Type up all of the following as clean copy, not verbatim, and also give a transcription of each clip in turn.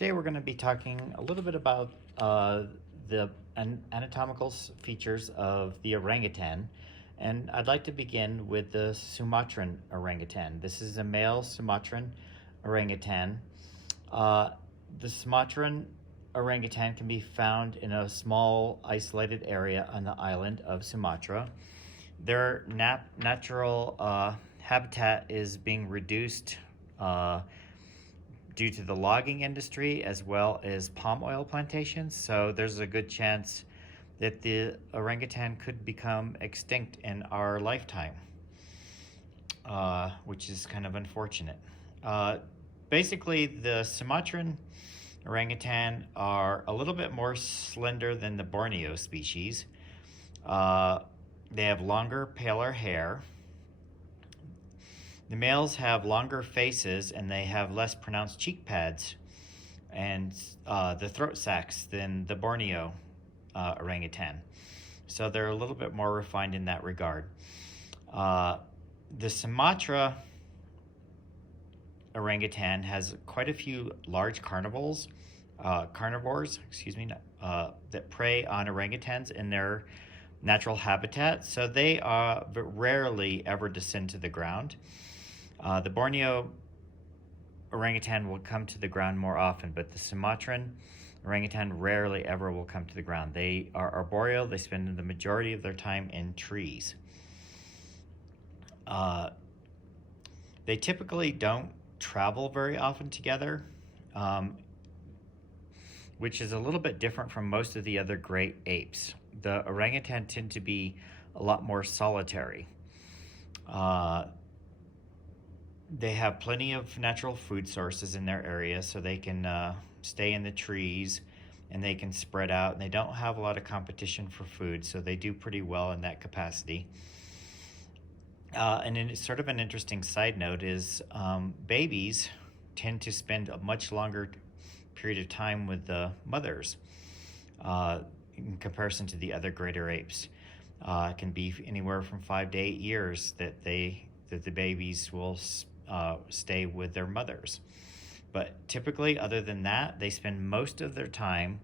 Today we're going to be talking a little bit about the anatomical features of the orangutan, and I'd like to begin with the Sumatran orangutan. This is a male Sumatran orangutan. The Sumatran orangutan can be found in a small isolated area on the island of Sumatra. Their natural habitat is being reduced due to the logging industry as well as palm oil plantations. So there's a good chance that the orangutan could become extinct in our lifetime, which is kind of unfortunate. Basically, the Sumatran orangutan are a little bit more slender than the Borneo species. They have longer, paler hair. The males have longer faces and they have less pronounced cheek pads and the throat sacs than the Borneo orangutan. So they're a little bit more refined in that regard. The Sumatra orangutan has quite a few large carnivores, that prey on orangutans in their natural habitat. So they rarely ever descend to the ground. The Borneo orangutan will come to the ground more often, but the Sumatran orangutan rarely ever will come to the ground. They are arboreal. They spend the majority of their time in trees. They typically don't travel very often together, which is a little bit different from most of the other great apes. The orangutan tend to be a lot more solitary. They have plenty of natural food sources in their area, so they can stay in the trees and they can spread out, and they don't have a lot of competition for food, so they do pretty well in that capacity. And then sort of an interesting side note is babies tend to spend a much longer period of time with the mothers in comparison to the other greater apes. It can be anywhere from 5 to 8 years that the babies will stay with their mothers. But typically, other than that, they spend most of their time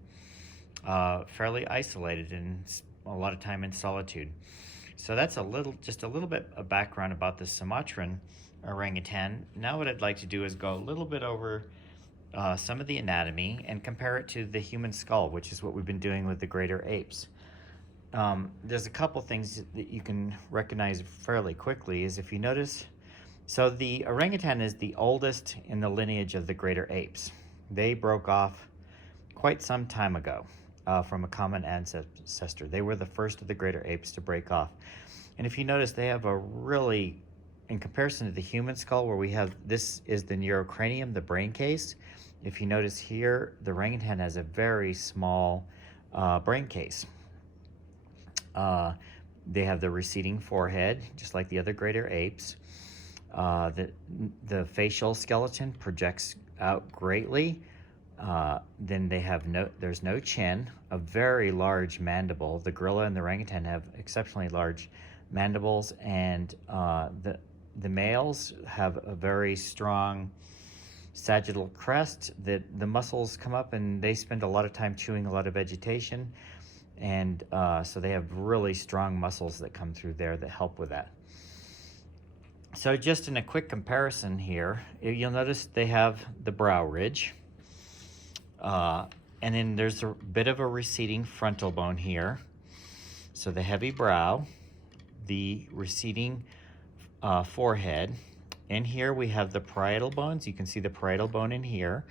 fairly isolated and a lot of time in solitude. So that's just a little bit of background about the Sumatran orangutan. Now what I'd like to do is go a little bit over some of the anatomy and compare it to the human skull, which is what we've been doing with the greater apes. There's a couple things that you can recognize fairly quickly. Is if you notice, so the orangutan is the oldest in the lineage of the greater apes. They broke off quite some time ago from a common ancestor. They were the first of the greater apes to break off. And if you notice, they have a really, in comparison to the human skull, where we have, this is the neurocranium, the brain case. If you notice here, the orangutan has a very small brain case. They have the receding forehead, just like the other greater apes. The facial skeleton projects out greatly. Then they have there's no chin, a very large mandible. The gorilla and the orangutan have exceptionally large mandibles, and the males have a very strong sagittal crest that the muscles come up, and they spend a lot of time chewing a lot of vegetation, and so they have really strong muscles that come through there that help with that. So just in a quick comparison here, you'll notice they have the brow ridge, and then there's a bit of a receding frontal bone here. So the heavy brow, the receding forehead. In here we have the parietal bones. You can see the parietal bone in here.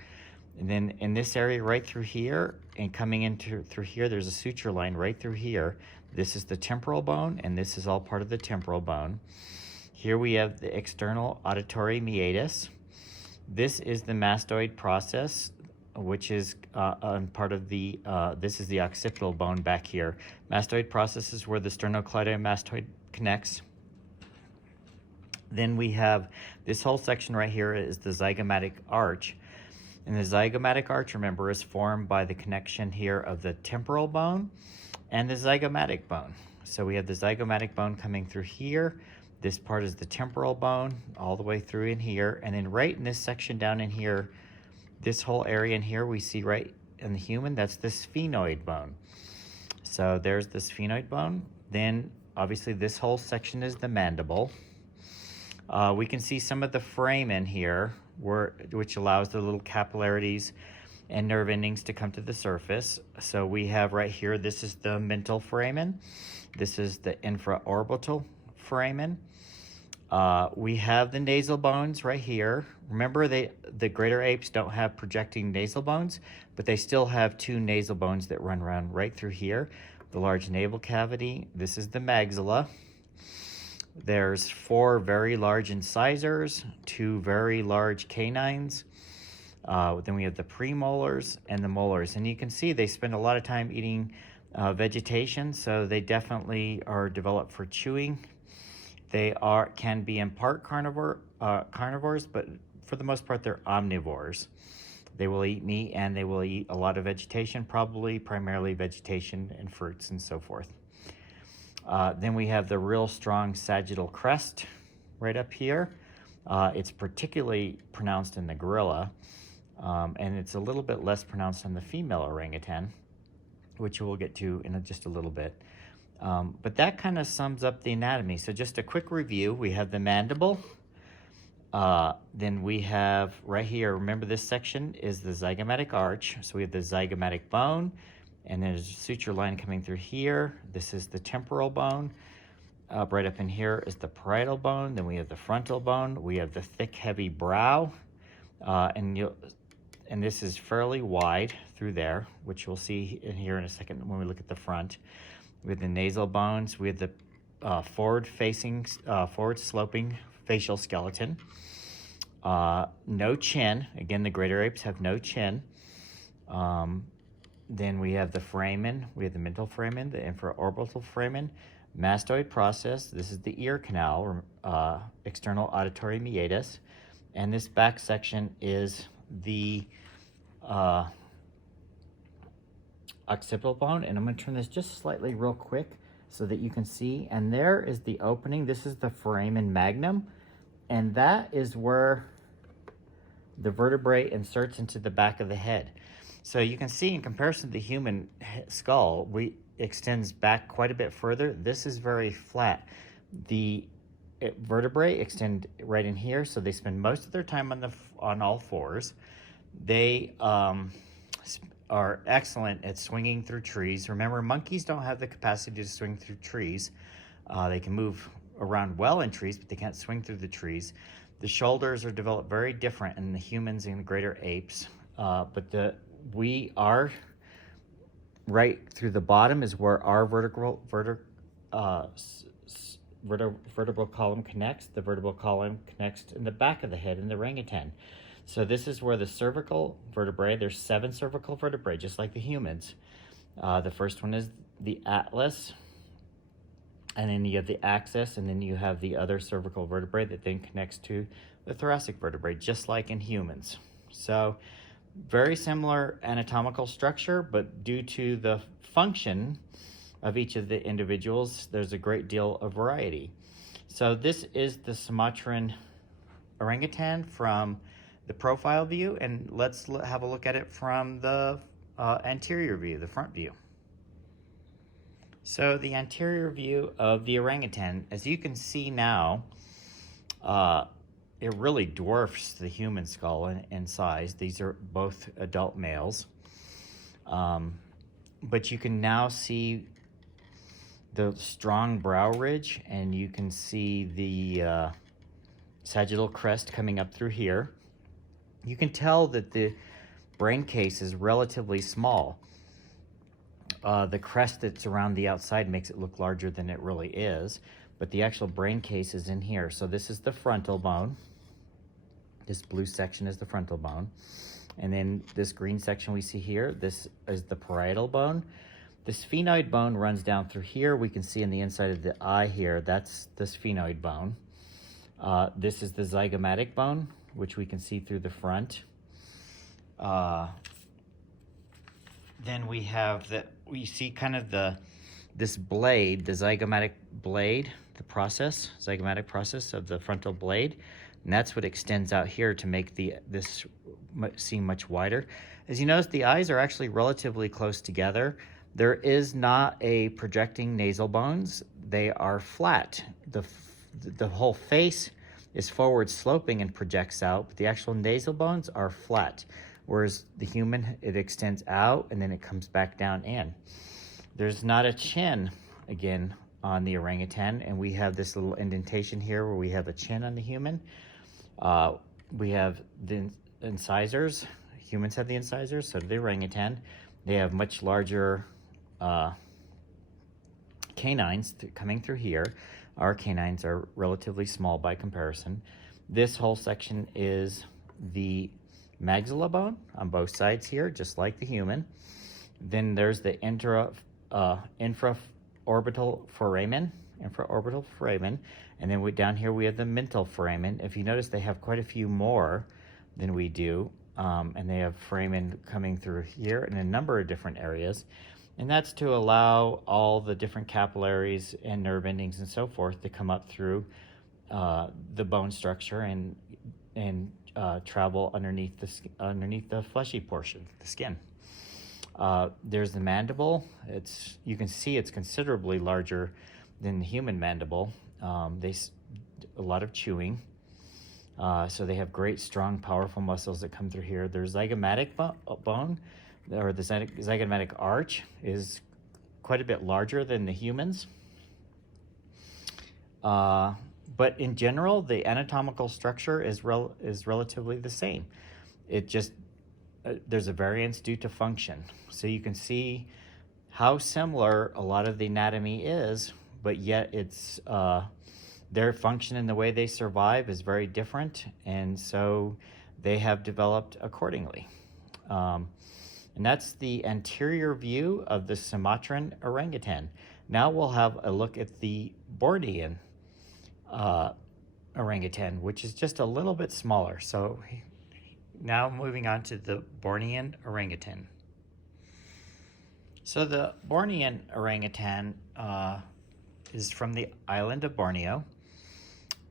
And then in this area right through here and coming into through here, there's a suture line right through here. This is the temporal bone, and this is all part of the temporal bone. Here we have the external auditory meatus. This is the mastoid process, which is part of the, this is the occipital bone back here. Mastoid process is where the sternocleidomastoid connects. Then we have this whole section right here is the zygomatic arch. And the zygomatic arch, remember, is formed by the connection here of the temporal bone and the zygomatic bone. So we have the zygomatic bone coming through here. This part is the temporal bone all the way through in here. And then right in this section down in here This whole area in here we see right in the human, that's the sphenoid bone. So there's the sphenoid bone. Then obviously this whole section is the mandible. We can see some of the foramen here, which allows the little capillarities and nerve endings to come to the surface. So we have right here, this is the mental foramen. This is the infraorbital foramen. We have the nasal bones right here. Remember, the greater apes don't have projecting nasal bones, but they still have two nasal bones that run around right through here. The large navel cavity, this is the maxilla. There's 4 very large incisors, 2 very large canines. Then we have the premolars and the molars. And you can see they spend a lot of time eating vegetation, so they definitely are developed for chewing. They can be in part carnivores, but for the most part, they're omnivores. They will eat meat and they will eat a lot of vegetation, probably primarily vegetation and fruits and so forth. Then we have the real strong sagittal crest right up here. It's particularly pronounced in the gorilla, and it's a little bit less pronounced on the female orangutan, which we'll get to in just a little bit. But that kind of sums up the anatomy. So just a quick review. We have the mandible. Then we have right here, remember this section is the zygomatic arch. So we have the zygomatic bone, and there's a suture line coming through here. This is the temporal bone. Right up in here is the parietal bone. Then we have the frontal bone. We have the thick, heavy brow. And this is fairly wide through there, which we'll see in here in a second when we look at the front. We have the nasal bones. We have the forward-sloping facial skeleton. No chin. Again, the greater apes have no chin. Then we have the foramen. We have the mental foramen, the infraorbital foramen, mastoid process. This is the ear canal, external auditory meatus. And this back section is the occipital bone. And I'm going to turn this just slightly real quick so that you can see. And there is the opening. This is the foramen magnum. And that is where the vertebrae inserts into the back of the head. So you can see in comparison to the human skull, extends back quite a bit further. This is very flat. The vertebrae extend right in here, so they spend most of their time on all fours. They are excellent at swinging through trees. Remember, monkeys don't have the capacity to swing through trees. They can move around well in trees, but they can't swing through the trees. The shoulders are developed very different in the humans and the greater apes, but we are right through the bottom is where our vertebral column connects. The vertebral column connects in the back of the head in the orangutan. So this is where the cervical vertebrae, there's 7 cervical vertebrae, just like the humans. The first one is the atlas, and then you have the axis, and then you have the other cervical vertebrae that then connects to the thoracic vertebrae, just like in humans. So very similar anatomical structure, but due to the function of each of the individuals, there's a great deal of variety. So this is the Sumatran orangutan from the profile view, and let's have a look at it from the anterior view, the front view. So the anterior view of the orangutan, as you can see now, it really dwarfs the human skull in size. These are both adult males. But you can now see the strong brow ridge, and you can see the sagittal crest coming up through here. You can tell that the brain case is relatively small. The crest that's around the outside makes it look larger than it really is, but the actual brain case is in here. So this is the frontal bone. This blue section is the frontal bone. And then this green section we see here, this is the parietal bone. The sphenoid bone runs down through here. We can see in the inside of the eye here, that's the sphenoid bone. This is the zygomatic bone, which we can see through the front. Then we have we see kind of this blade, the zygomatic blade, zygomatic process of the frontal blade. and that's what extends out here to make this seem much wider. As you notice, the eyes are actually relatively close together. There is not a projecting nasal bones. They are flat. The whole face is forward sloping and projects out, but the actual nasal bones are flat. Whereas the human, it extends out and then it comes back down in. There's not a chin, again, on the orangutan, and we have this little indentation here where we have a chin on the human. We have the incisors. Humans have the incisors, so do the orangutan. They have much larger canines coming through here. Our canines are relatively small by comparison. This whole section is the maxilla bone on both sides here, just like the human. Then there's the infraorbital foramen, and then down here we have the mental foramen. If you notice, they have quite a few more than we do, and they have foramen coming through here in a number of different areas. And that's to allow all the different capillaries and nerve endings and so forth to come up through the bone structure and travel underneath the fleshy portion, the skin. There's the mandible. You can see it's considerably larger than the human mandible. A lot of chewing. So they have great, strong, powerful muscles that come through here. There's zygomatic bone, or the zygomatic arch is quite a bit larger than the humans. But in general, the anatomical structure is relatively the same. It just, there's a variance due to function. So you can see how similar a lot of the anatomy is, but yet it's, their function and the way they survive is very different, and so they have developed accordingly. And that's the anterior view of the Sumatran orangutan. Now we'll have a look at the Bornean orangutan, which is just a little bit smaller. So now moving on to the Bornean orangutan. So the Bornean orangutan is from the island of Borneo,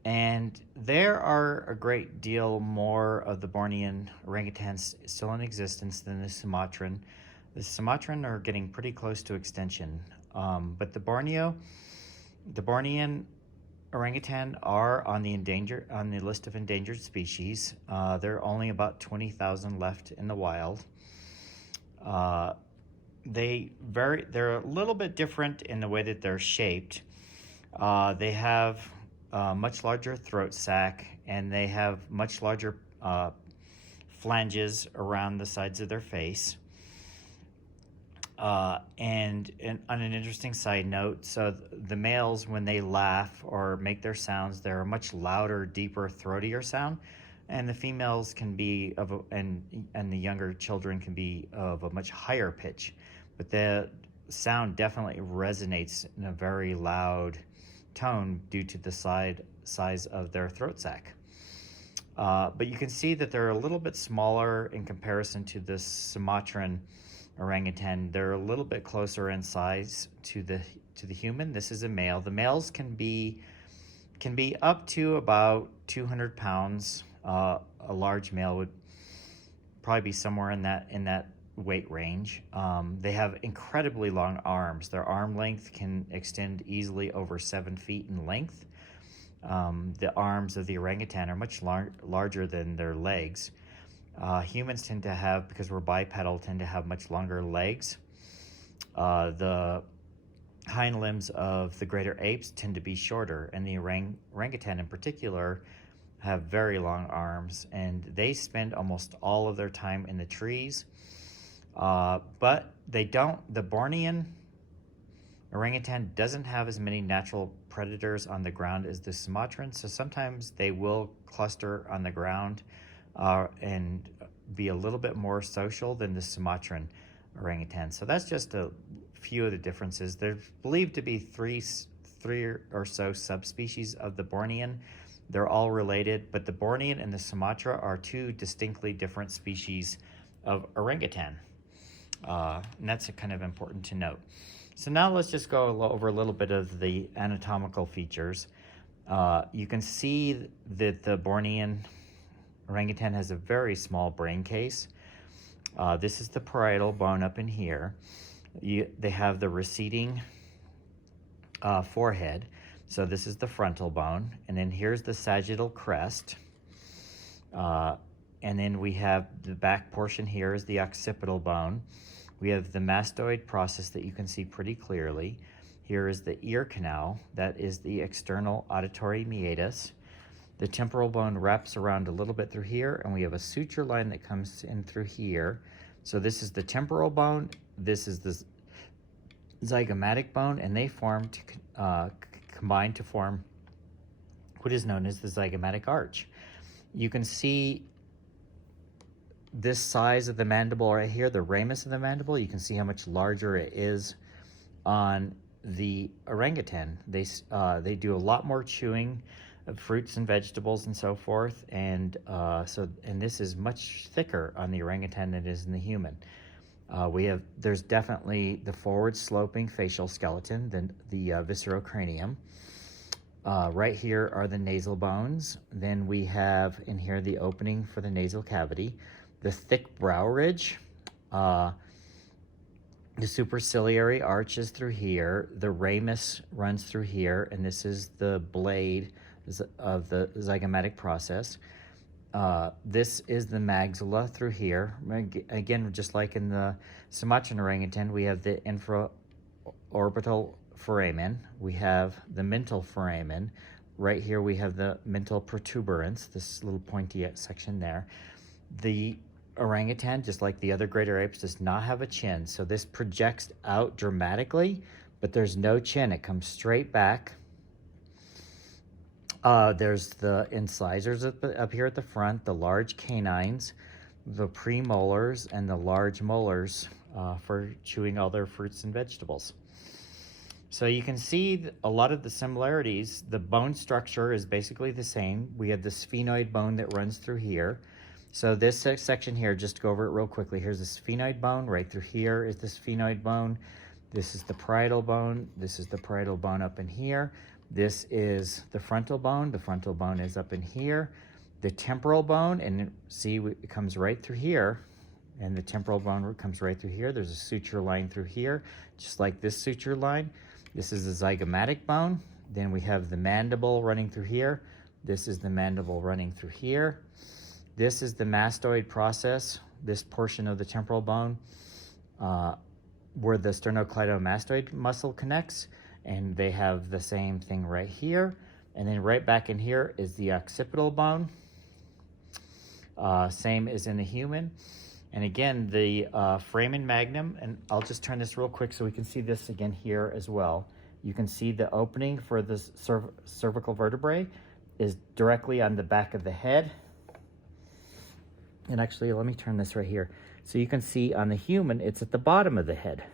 and there are a great deal more of the Bornean orangutans still in existence than the Sumatran. The Sumatran are getting pretty close to extinction, but the Bornean orangutan are on the list of endangered species. There are only about 20,000 left in the wild. They're a little bit different in the way that they're shaped. They have a much larger throat sac, and they have much larger flanges around the sides of their face. And on an interesting side note, so the males, when they laugh or make their sounds, they're a much louder, deeper, throatier sound, and the females can be and the younger children can be of a much higher pitch, but the sound definitely resonates in a very loud tone due to the size of their throat sac. But you can see that they're a little bit smaller in comparison to the Sumatran orangutan. They're a little bit closer in size to the human. This is a male. The males can be up to about 200 pounds. A large male would probably be somewhere in that weight range. They have incredibly long arms. Their arm length can extend easily over 7 feet in length. The arms of the orangutan are much larger than their legs. Humans tend to have, because we're bipedal, tend to have much longer legs. The hind limbs of the greater apes tend to be shorter, and the orangutan in particular have very long arms, and they spend almost all of their time in the trees. But the Bornean orangutan doesn't have as many natural predators on the ground as the Sumatran, so sometimes they will cluster on the ground and be a little bit more social than the Sumatran orangutan. So that's just a few of the differences. There's believed to be three or so subspecies of the Bornean. They're all related, but the Bornean and the Sumatra are two distinctly different species of orangutan. And that's kind of important to note. So now let's just go over a little bit of the anatomical features. You can see that the Bornean orangutan has a very small brain case. This is the parietal bone up in here. They have the receding forehead. So this is the frontal bone. And then here's the sagittal crest. And then we have the back portion here is the occipital bone. We have the mastoid process that you can see pretty clearly. Here is the ear canal. That is the external auditory meatus. The temporal bone wraps around a little bit through here, and we have a suture line that comes in through here. So this is the temporal bone. This is the zygomatic bone, and they form to combine to form what is known as the zygomatic arch. You can see this size of the mandible right here, the ramus of the mandible. You can see how much larger it is on the orangutan. They do a lot more chewing of fruits and vegetables and so forth, and this is much thicker on the orangutan than it is in the human. There's definitely the forward sloping facial skeleton, then the viscerocranium. Right here are the nasal bones. Then we have in here the opening for the nasal cavity, the thick brow ridge, the superciliary arch is through here, the ramus runs through here, and this is the blade of the zygomatic process. This is the maxilla through here. Again, just like in the Sumatran orangutan, we have the infraorbital foramen. We have the mental foramen. Right here we have the mental protuberance, this little pointy section there. The orangutan, just like the other greater apes, does not have a chin. So this projects out dramatically, but there's no chin. It comes straight back. There's the incisors up here at the front, the large canines, the premolars, and the large molars for chewing all their fruits and vegetables. So you can see a lot of the similarities. The bone structure is basically the same. We have the sphenoid bone that runs through here. So this section here, just to go over it real quickly, here's the sphenoid bone. Right through here is the sphenoid bone. This is the parietal bone. This is the parietal bone up in here. This is the frontal bone. The frontal bone is up in here. The temporal bone, and see, it comes right through here. And the temporal bone comes right through here. There's a suture line through here, just like this suture line. This is the zygomatic bone. Then we have the mandible running through here. This is the mandible running through here. This is the mastoid process, this portion of the temporal bone where the sternocleidomastoid muscle connects, and they have the same thing right here. And then right back in here is the occipital bone, same as in the human. And again, the foramen magnum, and I'll just turn this real quick so we can see this again here as well. You can see the opening for the cervical vertebrae is directly on the back of the head. And actually, let me turn this right here. So you can see on the human, it's at the bottom of the head.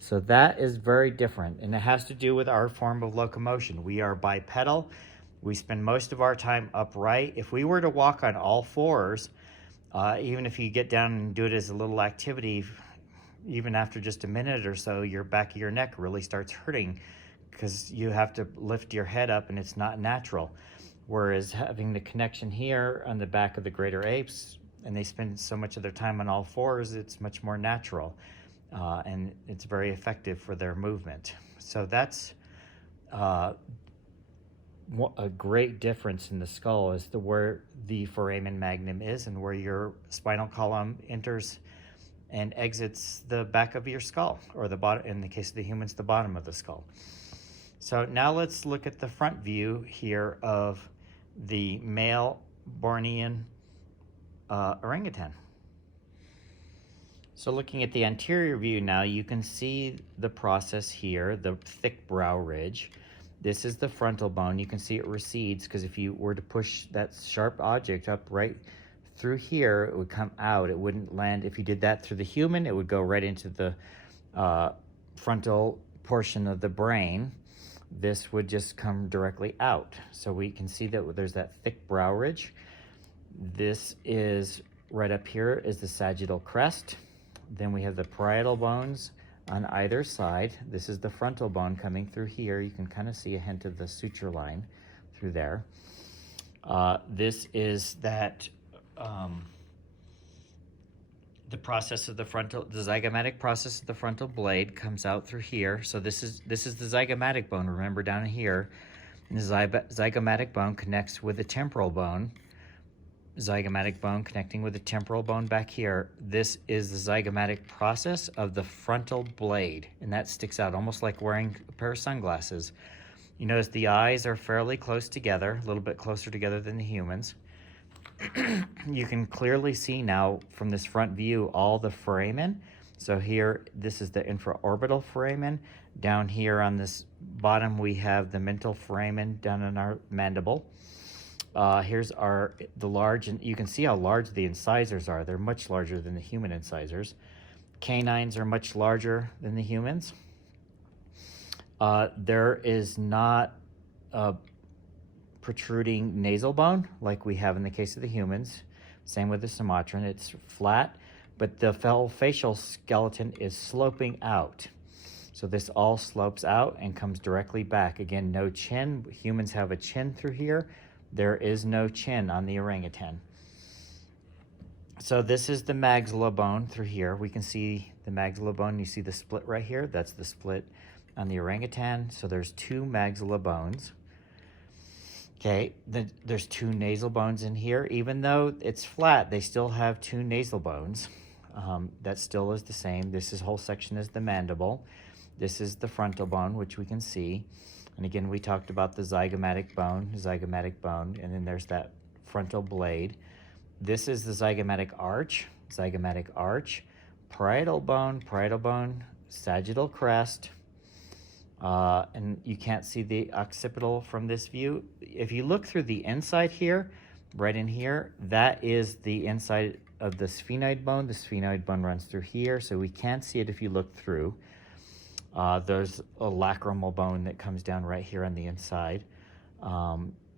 So that is very different, and it has to do with our form of locomotion. We are bipedal. We spend most of our time upright. If we were to walk on all fours, even if you get down and do it as a little activity, even after just a minute or so, your back of your neck really starts hurting because you have to lift your head up and it's not natural. Whereas having the connection here on the back of the greater apes, and they spend so much of their time on all fours, it's much more natural. And it's very effective for their movement. So that's a great difference in the skull as to where the foramen magnum is and where your spinal column enters and exits the back of your skull, or the bottom, in the case of the humans, the bottom of the skull. So now let's look at the front view here of the male Bornean orangutan. So looking at the anterior view now, you can see the process here, the thick brow ridge. This is the frontal bone. You can see it recedes because if you were to push that sharp object up right through here, it would come out. It wouldn't land. If you did that through the human, it would go right into the frontal portion of the brain. This would just come directly out. So we can see that there's that thick brow ridge. This is right up here is the sagittal crest. Then we have the parietal bones on either side. This is the frontal bone coming through here. You can kind of see a hint of the suture line through there. This is that the process of the zygomatic process of the frontal blade comes out through here. So this is the zygomatic bone. Remember down here, the zygomatic bone connects with the temporal bone. Zygomatic bone connecting with the temporal bone back here. This is the zygomatic process of the frontal blade, and that sticks out almost like wearing a pair of sunglasses. You notice the eyes are fairly close together, a little bit closer together than the humans. You can clearly see now from this front view all the foramen. So here, this is the infraorbital foramen. Down here on this bottom, we have the mental foramen down in our mandible. Here's the large, and you can see how large the incisors are. They're much larger than the human incisors. Canines are much larger than the humans. There is not a protruding nasal bone like we have in the case of the humans. Same with the Sumatran. It's flat, but the facial skeleton is sloping out. So this all slopes out and comes directly back. Again, no chin. Humans have a chin through here. There is no chin on the orangutan. So this is the maxilla bone through here. We can see the maxilla bone. You see the split right here? That's the split on the orangutan. So there's two maxilla bones. Okay, there's two nasal bones in here. Even though it's flat, they still have two nasal bones. That still is the same. This whole section is the mandible. This is the frontal bone, which we can see. And again, we talked about the zygomatic bone, and then there's that frontal blade. This is the zygomatic arch, parietal bone, sagittal crest, and you can't see the occipital from this view. If you look through the inside here, right in here, that is the inside of the sphenoid bone. The sphenoid bone runs through here, so we can't see it if you look through. There's a lacrimal bone that comes down right here on the inside.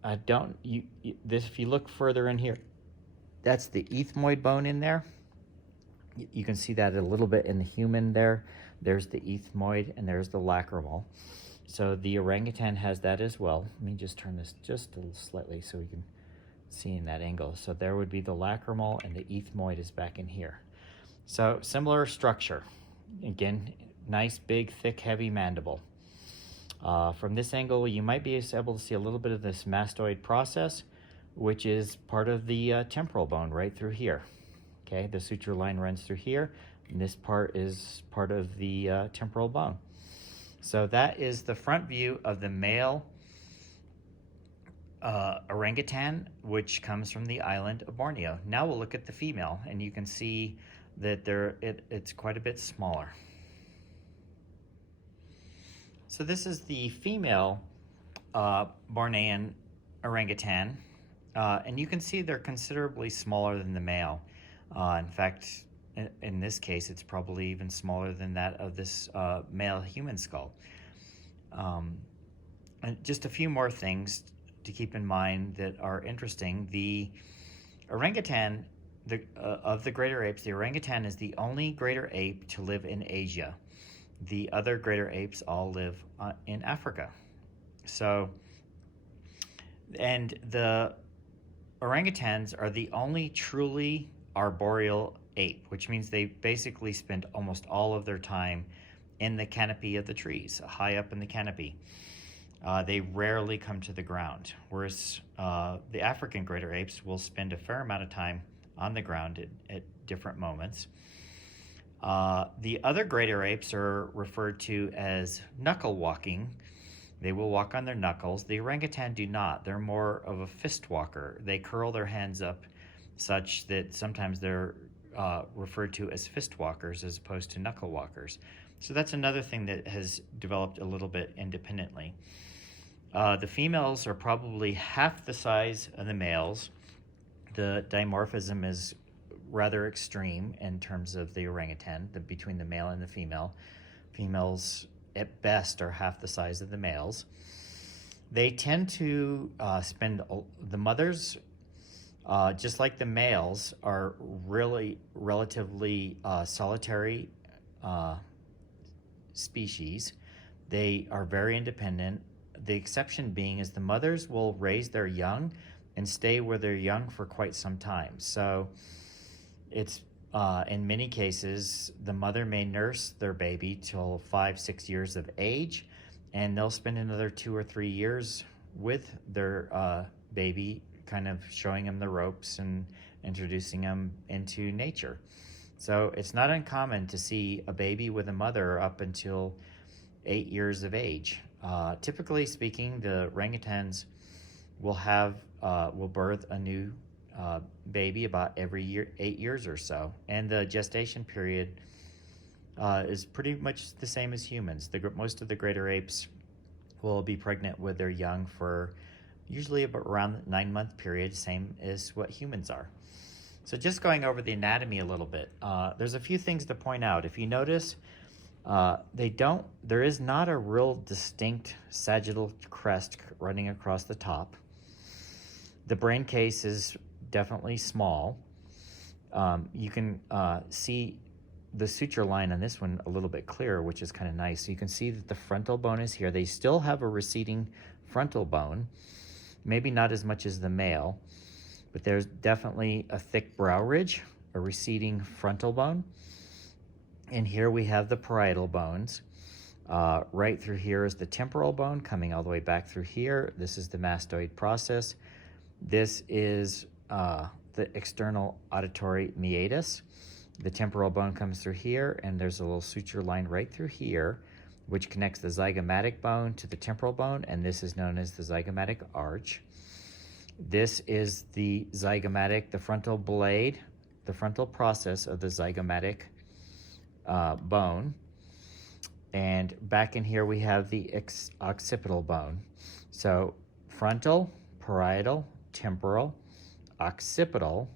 If you look further in here, that's the ethmoid bone in there. You can see that a little bit in the human there. There's the ethmoid and there's the lacrimal. So the orangutan has that as well. Let me just turn this just a little slightly so we can see in that angle. So there would be the lacrimal and the ethmoid is back in here. So similar structure. Again, nice, big, thick, heavy mandible. From this angle, you might be able to see a little bit of this mastoid process, which is part of the temporal bone right through here. Okay, the suture line runs through here, and this part is part of the temporal bone. So that is the front view of the male orangutan, which comes from the island of Borneo. Now we'll look at the female, and you can see that it's quite a bit smaller. So this is the female Bornean orangutan, and you can see they're considerably smaller than the male. In fact, in this case, it's probably even smaller than that of this male human skull. And just a few more things to keep in mind that are interesting. The orangutan of the greater apes, the orangutan is the only greater ape to live in Asia. The other greater apes all live in Africa. So, and the orangutans are the only truly arboreal ape, which means they basically spend almost all of their time in the canopy of the trees, high up in the canopy. They rarely come to the ground, whereas the African greater apes will spend a fair amount of time on the ground at different moments. The other greater apes are referred to as knuckle walking. They will walk on their knuckles. The orangutan do not. They're more of a fist walker. They curl their hands up such that sometimes they're referred to as fist walkers as opposed to knuckle walkers. So that's another thing that has developed a little bit independently. The females are probably half the size of the males. The dimorphism is rather extreme in terms of the orangutan, between the male and the female. Females, at best, are half the size of the males. They tend to spend, the mothers, just like the males, are really relatively solitary species. They are very independent. The exception being is the mothers will raise their young and stay with their young for quite some time. So it's in many cases, the mother may nurse their baby till 5-6 years of age, and they'll spend another 2 or 3 years with their baby, kind of showing them the ropes and introducing them into nature. So it's not uncommon to see a baby with a mother up until 8 years of age. Typically speaking, the orangutans will birth a new baby about every year, 8 years or so, and the gestation period is pretty much the same as humans. Most of the greater apes will be pregnant with their young for usually about around the 9-month period, same as what humans are. So just going over the anatomy a little bit, there's a few things to point out. If you notice, there is not a real distinct sagittal crest running across the top. The brain case is definitely small. You can see the suture line on this one a little bit clearer, which is kind of nice. So you can see that the frontal bone is here. They still have a receding frontal bone, maybe not as much as the male, but there's definitely a thick brow ridge, a receding frontal bone. And here we have the parietal bones. Right through here is the temporal bone coming all the way back through here. This is the mastoid process. This is the external auditory meatus. The temporal bone comes through here, and there's a little suture line right through here, which connects the zygomatic bone to the temporal bone, and this is known as the zygomatic arch. This is the zygomatic, the frontal blade, the frontal process of the zygomatic bone. And back in here we have the occipital bone. So frontal, parietal, temporal, occipital,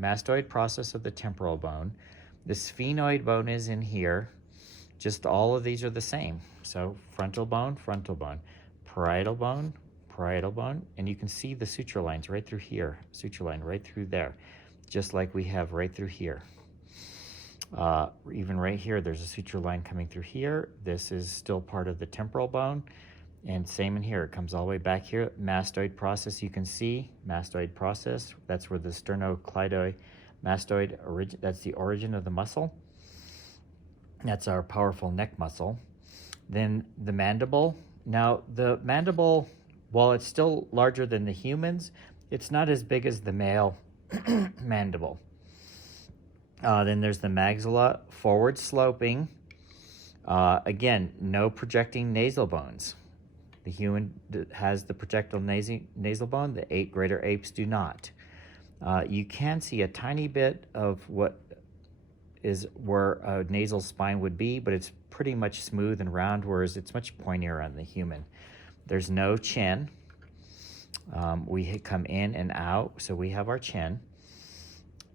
mastoid process of the temporal bone. The sphenoid bone is in here. Just all of these are the same. So frontal bone, parietal bone, and you can see the suture lines right through here, suture line right through there, just like we have right through here. Even right here, there's a suture line coming through here. This is still part of the temporal bone. And same in here, it comes all the way back here. Mastoid process, you can see, mastoid process, that's where the sternocleidomastoid mastoid, that's the origin of the muscle. That's our powerful neck muscle. Then the mandible. Now the mandible, while it's still larger than the humans, it's not as big as the male mandible. Then there's the maxilla, forward sloping. Again, no projecting nasal bones. The human has the projectile nasal bone. The 8 greater apes do not. You can see a tiny bit of what is where a nasal spine would be, but it's pretty much smooth and round, whereas it's much pointier on the human. There's no chin. We come in and out, so we have our chin.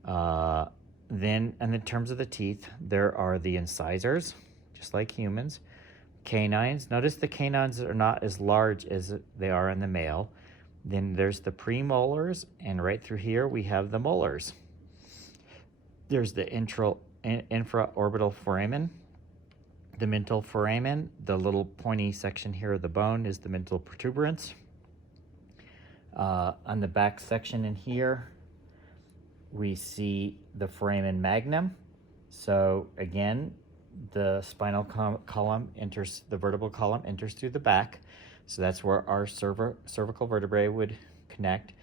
Then, and in terms of the teeth, there are the incisors, just like humans. Canines. Notice the canines are not as large as they are in the male. Then there's the premolars, and right through here we have the molars. There's the infraorbital foramen, the mental foramen. The little pointy section here of the bone is the mental protuberance. On the back section in here, we see the foramen magnum. So again, the spinal column enters, the vertebral column enters through the back. So that's where our cervical vertebrae would connect.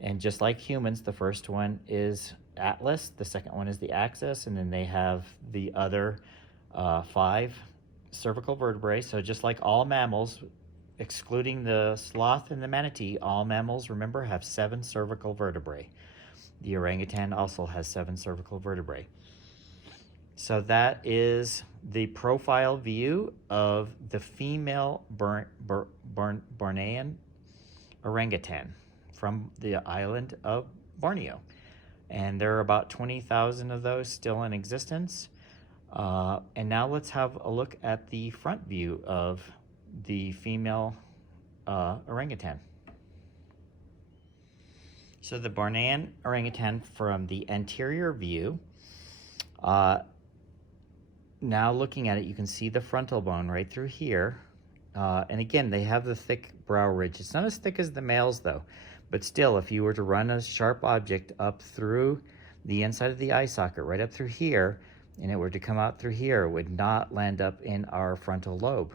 And just like humans, the first one is atlas, the second one is the axis, and then they have the other 5 cervical vertebrae. So just like all mammals, excluding the sloth and the manatee, all mammals, remember, have 7 cervical vertebrae. The orangutan also has 7 cervical vertebrae. So that is the profile view of the female Bornean orangutan from the island of Borneo. And there are about 20,000 of those still in existence. And now let's have a look at the front view of the female orangutan. So the Bornean orangutan from the anterior view, now looking at it, you can see the frontal bone right through here. And again, they have the thick brow ridge. It's not as thick as the males though, but still, if you were to run a sharp object up through the inside of the eye socket, right up through here, and it were to come out through here, it would not land up in our frontal lobe.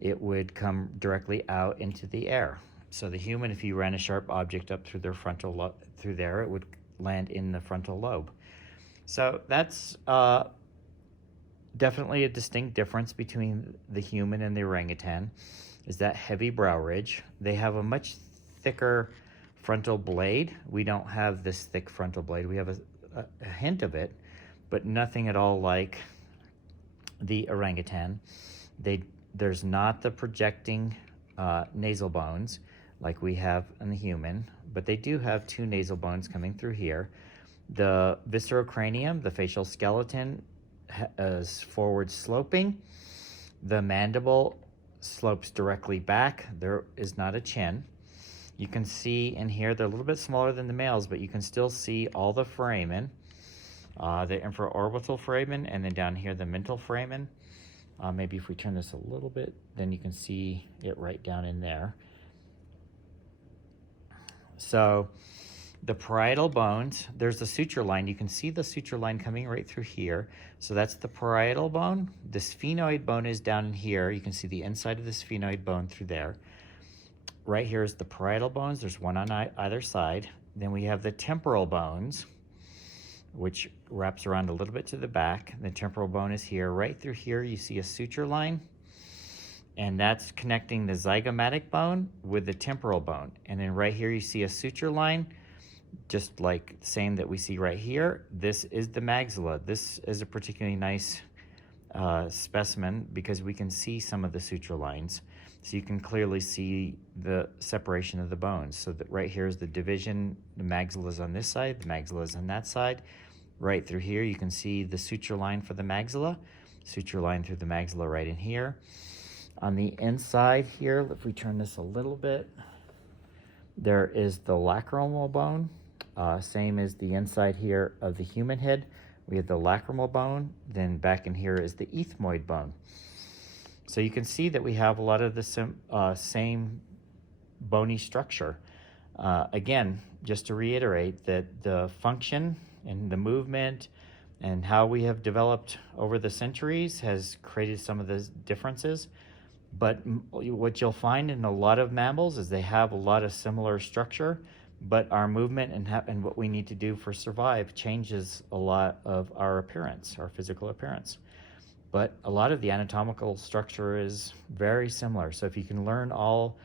It would come directly out into the air. So the human, if you ran a sharp object up through their frontal lobe, through there, it would land in the frontal lobe. So that's definitely a distinct difference between the human and the orangutan, is that heavy brow ridge. They have a much thicker frontal blade. We don't have this thick frontal blade. We have a hint of it, but nothing at all like the orangutan. There's not the projecting nasal bones like we have in the human, but they do have two nasal bones coming through here. The viscerocranium, the facial skeleton, is forward sloping. The mandible slopes directly back. There is not a chin. You can see in here, they're a little bit smaller than the males, but you can still see all the foramen, the infraorbital foramen, and then down here, the mental foramen. Maybe if we turn this a little bit, then you can see it right down in there. So the parietal bones, there's the suture line. You can see the suture line coming right through here. So that's the parietal bone. The sphenoid bone is down in here. You can see the inside of the sphenoid bone through there. Right here is the parietal bones. There's one on either side. Then we have the temporal bones, which wraps around a little bit to the back. The temporal bone is here. Right through here, you see a suture line, and that's connecting the zygomatic bone with the temporal bone. And then right here, you see a suture line, just like the same that we see right here. This is the maxilla. This is a particularly nice specimen because we can see some of the suture lines. So you can clearly see the separation of the bones. So that right here is the division. The maxilla is on this side, the maxilla is on that side. Right through here, you can see the suture line for the maxilla, suture line through the maxilla right in here. On the inside here, if we turn this a little bit, there is the lacrimal bone, same as the inside here of the human head. We have the lacrimal bone, then back in here is the ethmoid bone. So you can see that we have a lot of the same bony structure. Again, just to reiterate that the function and the movement and how we have developed over the centuries has created some of the differences. But what you'll find in a lot of mammals is they have a lot of similar structure, but our movement and what we need to do for survive changes a lot of our appearance, our physical appearance. But a lot of the anatomical structure is very similar. So if you can learn all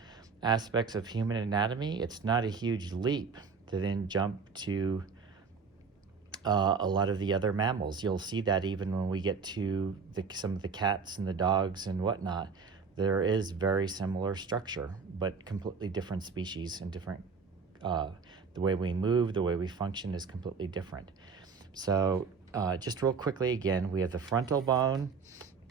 aspects of human anatomy, it's not a huge leap to then jump to a lot of the other mammals. You'll see that even when we get to some of the cats and the dogs and whatnot. There is very similar structure, but completely different species and different, the way we move, the way we function is completely different. So just real quickly again, we have the frontal bone,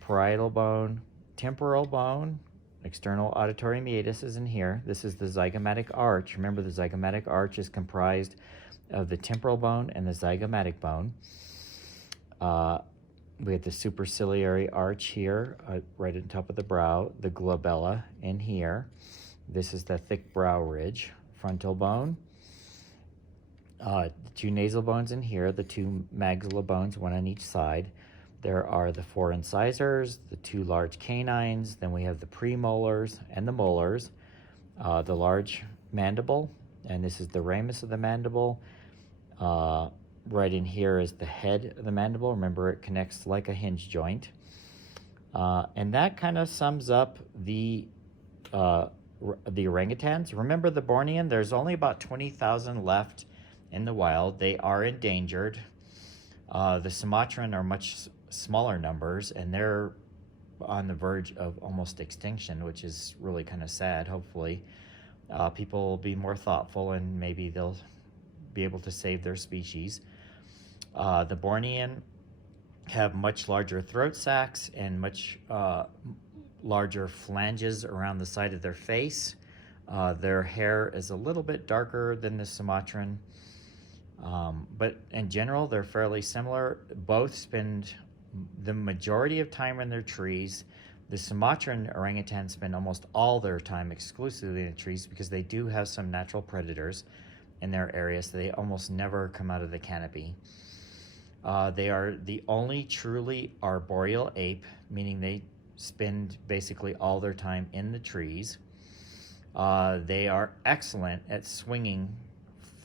parietal bone, temporal bone, external auditory meatus is in here. This is the zygomatic arch. Remember, the zygomatic arch is comprised of the temporal bone and the zygomatic bone. We have the superciliary arch here, right on top of the brow, the glabella in here. This is the thick brow ridge, frontal bone. The two nasal bones in here, the two maxilla bones, one on each side. There are the four incisors, the two large canines, then we have the premolars and the molars, the large mandible, and this is the ramus of the mandible. Right in here is the head of the mandible. Remember, it connects like a hinge joint. And that kind of sums up the orangutans. Remember the Bornean, there's only about 20,000 left in the wild. They are endangered. The Sumatran are much smaller numbers, and they're on the verge of almost extinction, which is really kind of sad. Hopefully, people will be more thoughtful and maybe they'll be able to save their species. The Bornean have much larger throat sacs and much larger flanges around the side of their face. Their hair is a little bit darker than the Sumatran, but in general, they're fairly similar. Both spend the majority of time in their trees. The Sumatran orangutans spend almost all their time exclusively in the trees because they do have some natural predators in their area, so they almost never come out of the canopy. They are the only truly arboreal ape, meaning they spend basically all their time in the trees. They are excellent at swinging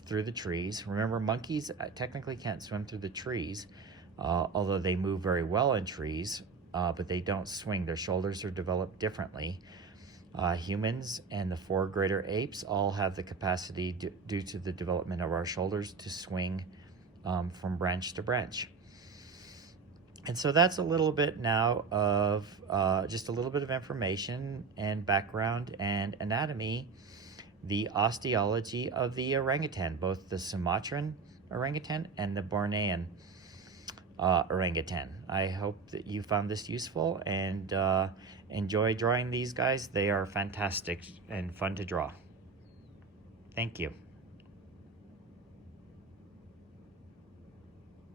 through the trees. Remember, monkeys technically can't swim through the trees, although they move very well in trees, but they don't swing. Their shoulders are developed differently. Humans and the 4 greater apes all have the capacity, due to the development of our shoulders, to swing from branch to branch. And so that's a little bit now of just a little bit of information and background and anatomy, the osteology of the orangutan, both the Sumatran orangutan and the Bornean orangutan. I hope that you found this useful and enjoy drawing these guys. They are fantastic and fun to draw. Thank you.